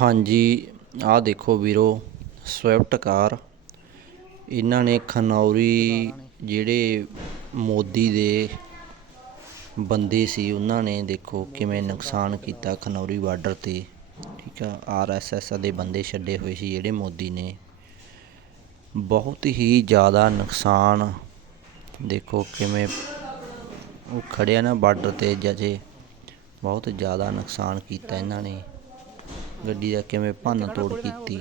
ਹਾਂਜੀ, ਆਹ ਦੇਖੋ ਵੀਰੋ, ਸਵਿਫਟ ਕਾਰ। ਇਹਨਾਂ ਨੇ ਖਨੌਰੀ ਜਿਹੜੇ ਮੋਦੀ ਦੇ ਬੰਦੇ ਸੀ, ਉਹਨਾਂ ਨੇ ਦੇਖੋ ਕਿਵੇਂ ਨੁਕਸਾਨ ਕੀਤਾ ਖਨੌਰੀ ਬਾਰਡਰ ਤੇ। ਠੀਕ ਆ ਆਰਐਸਐਸ ਦੇ ਬੰਦੇ ਛੱਡੇ ਹੋਏ ਸੀ ਜਿਹੜੇ ਮੋਦੀ ਨੇ। ਬਹੁਤ ਹੀ ਜ਼ਿਆਦਾ ਨੁਕਸਾਨ, ਦੇਖੋ ਕਿਵੇਂ ਉਹ ਖੜਿਆ ਨਾ ਬਾਰਡਰ ਤੇ ਜਜੇ। ਬਹੁਤ ਜ਼ਿਆਦਾ ਨੁਕਸਾਨ ਕੀਤਾ ਇਹਨਾਂ ਨੇ। ਗੱਡੀ ਦਾ ਕਿਵੇਂ ਭੰਨ ਤੋੜ ਕੀਤੀ?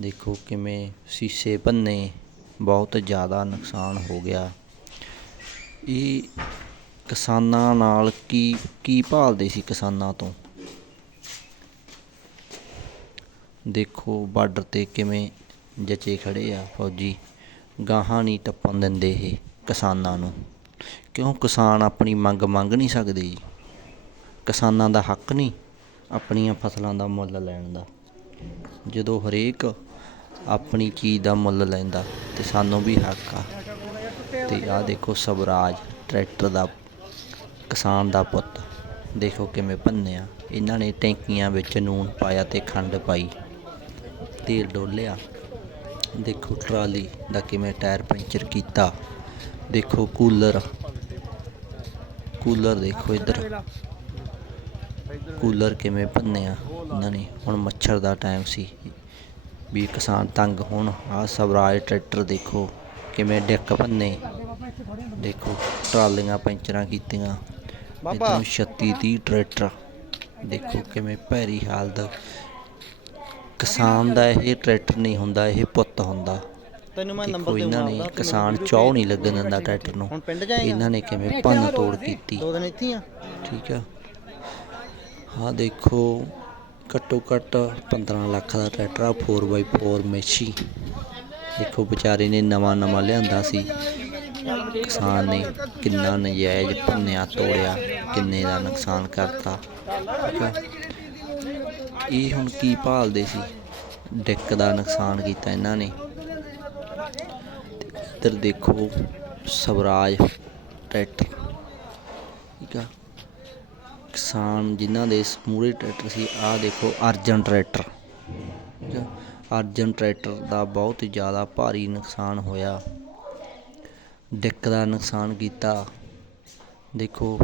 ਦੇਖੋ ਕਿਵੇਂ ਸ਼ੀਸ਼ੇ ਭੰਨੇ ਬਹੁਤ ਜ਼ਿਆਦਾ ਨੁਕਸਾਨ ਹੋ ਗਿਆ। ਇਹ ਕਿਸਾਨਾਂ ਨਾਲ ਕੀ ਕੀ ਭਾਲਦੇ ਸੀ ਕਿਸਾਨਾਂ ਤੋਂ? ਦੇਖੋ ਬਾਰਡਰ ਤੇ ਕਿਵੇਂ ਜਚੇ ਖੜੇ ਆ ਫੌਜੀ। ਗਾਹਾਂ ਨਹੀਂ ਟੱਪਣ ਦਿੰਦੇ ਇਹ ਕਿਸਾਨਾਂ ਨੂੰ। ਕਿਉਂ ਕਿਸਾਨ ਆਪਣੀ ਮੰਗ ਮੰਗ ਨਹੀਂ ਸਕਦੇ ਜੀ? ਕਿਸਾਨਾਂ ਦਾ ਹੱਕ ਨਹੀਂ। ਆਪਣੀਆਂ ਫਸਲਾਂ ਦਾ ਮੁੱਲ ਲੈਣ ਦਾ। ਜਦੋਂ ਹਰੇਕ ਆਪਣੀ ਚੀਜ਼ ਦਾ ਮੁੱਲ ਲੈਂਦਾ ਤੇ ਸਾਨੂੰ ਵੀ ਹੱਕ ਆ। ਅਤੇ ਆਹ ਦੇਖੋ ਸਵਰਾਜ, ਟਰੈਕਟਰ ਦਾ, ਕਿਸਾਨ ਦਾ ਪੁੱਤ। ਦੇਖੋ ਕਿਵੇਂ ਭੰਨਿਆ। ਇਹਨਾਂ ਨੇ ਟੈਂਕੀਆਂ ਵਿੱਚ ਨੂਨ ਪਾਇਆ ਅਤੇ ਖੰਡ ਪਾਈ। ਤੇਲ ਡੋਲਿਆ। ਦੇਖੋ ਟਰਾਲੀ ਦਾ ਕਿਵੇਂ ਟਾਇਰ ਪੈਂਚਰ ਕੀਤਾ। ਦੇਖੋ ਕੂਲਰ। ਕੂਲਰ ਦੇਖੋ ਇੱਧਰ। ਕੂਲਰ ਕਿਵੇਂ ਭੰਨਿਆ ਇਹਨਾਂ ਨੇ ਹੁਣ ਮੱਛਰ ਦਾ ਟਾਈਮ ਸੀ। ਵੀ ਕਿਸਾਨ ਤੰਗ ਹੋਣ। ਆਹ ਸਵਰਾਜ ਟਰੈਕਟਰ ਦੇਖੋ ਕਿਵੇਂ ਡਿੱਕ ਭੰਨੇ। ਦੇਖੋ ਟਰਾਲੀਆਂ ਪੈਂਚਰਾਂ ਕੀਤੀਆਂ। ਇੱਧਰੋਂ 36 30 ਟਰੈਕਟਰ। ਦੇਖੋ ਕਿਵੇਂ ਭੈਰੀ ਹਾਲਤ ਕਿਸਾਨ ਦਾ ਇਹ ਟਰੈਕਟਰ ਨਹੀਂ ਹੁੰਦਾ ਇਹ ਪੁੱਤ ਹੁੰਦਾ। ਤੈਨੂੰ ਮੈਂ ਨੰਬਰ ਇਹਨਾਂ ਨੇ ਕਿਸਾਨ ਚਾਹ ਨਹੀਂ ਲੱਗਣ ਦਿੰਦਾ ਟਰੈਕਟਰ ਨੂੰ। ਇਹਨਾਂ ਨੇ ਕਿਵੇਂ ਭੰਨ ਤੋੜ ਕੀਤੀ। ਦੋ ਦਿਨ ਇੱਥੇ ਆ। ਠੀਕ ਆ। ਹਾਂ ਦੇਖੋ, ਘੱਟੋ ਘੱਟ 15 ਲੱਖ ਦਾ ਟਰੈਕਟਰ ਆ 4x4 ਮੈਸ਼ੀ। ਦੇਖੋ ਵਿਚਾਰੇ ਨੇ ਨਵਾਂ ਨਵਾਂ ਲਿਆਂਦਾ ਸੀ। ਕਿਸਾਨ ਨੇ ਕਿੰਨਾ ਨਜਾਇਜ਼ ਭੰਨਿਆ, ਤੋੜਿਆ, ਕਿੰਨੇ ਦਾ ਨੁਕਸਾਨ ਕਰਤਾ। ਠੀਕ ਆ? ਇਹ ਹੁਣ ਕੀ ਭਾਲਦੇ ਸੀ? ਡਿੱਕ ਦਾ ਨੁਕਸਾਨ ਕੀਤਾ ਇਹਨਾਂ ਨੇ। ਇੱਧਰ ਦੇਖੋ ਸਵਰਾਜ ਟਰੈਕਟਰ। ਠੀਕ ਆ? ਕਿਸਾਨ ਜਿਨ੍ਹਾਂ ਦੇ ਮੂਹਰੇ ਟਰੈਕਟਰ ਸੀ, ਆਹ ਦੇਖੋ ਅਰਜਨ ਟਰੈਕਟਰ। ਅਰਜਨ ਟਰੈਕਟਰ ਦਾ ਬਹੁਤ ਜ਼ਿਆਦਾ ਭਾਰੀ ਨੁਕਸਾਨ ਹੋਇਆ। ਡਿੱਕ ਦਾ ਨੁਕਸਾਨ ਕੀਤਾ। ਦੇਖੋ,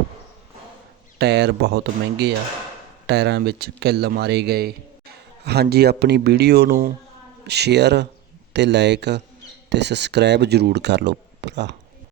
ਟਾਇਰ ਬਹੁਤ ਮਹਿੰਗੇ ਆ। ਟਾਇਰਾਂ ਵਿੱਚ ਕਿੱਲ ਮਾਰੇ ਗਏ। ਹਾਂਜੀ, ਆਪਣੀ ਵੀਡੀਓ ਨੂੰ ਸ਼ੇਅਰ ਤੇ ਲਾਈਕ ਤੇ ਸਬਸਕ੍ਰਾਈਬ ਜ਼ਰੂਰ ਕਰ ਲਓ ਭਰਾ।